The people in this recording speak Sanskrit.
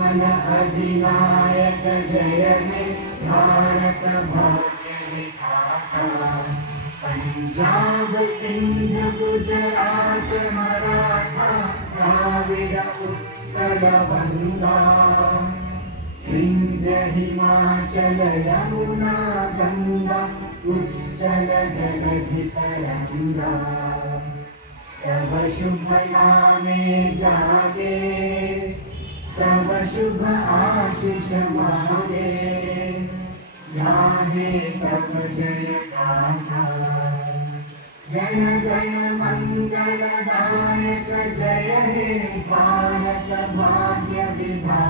मन अधिनायक जय हे भारत भाग्य विधाता। पंजाब सिंध गुजरात मराठा द्राविड उत्कल बंगा। विंध्य हिमाचल यमुना गंगा उच्चल जलधि तरंगा। तव शुभ नामे जागे तव शुभ आशीष मांगे। गाहे तव जय गाथा जन गण मंगल दायक जय हे भारत भाग्य विधाता।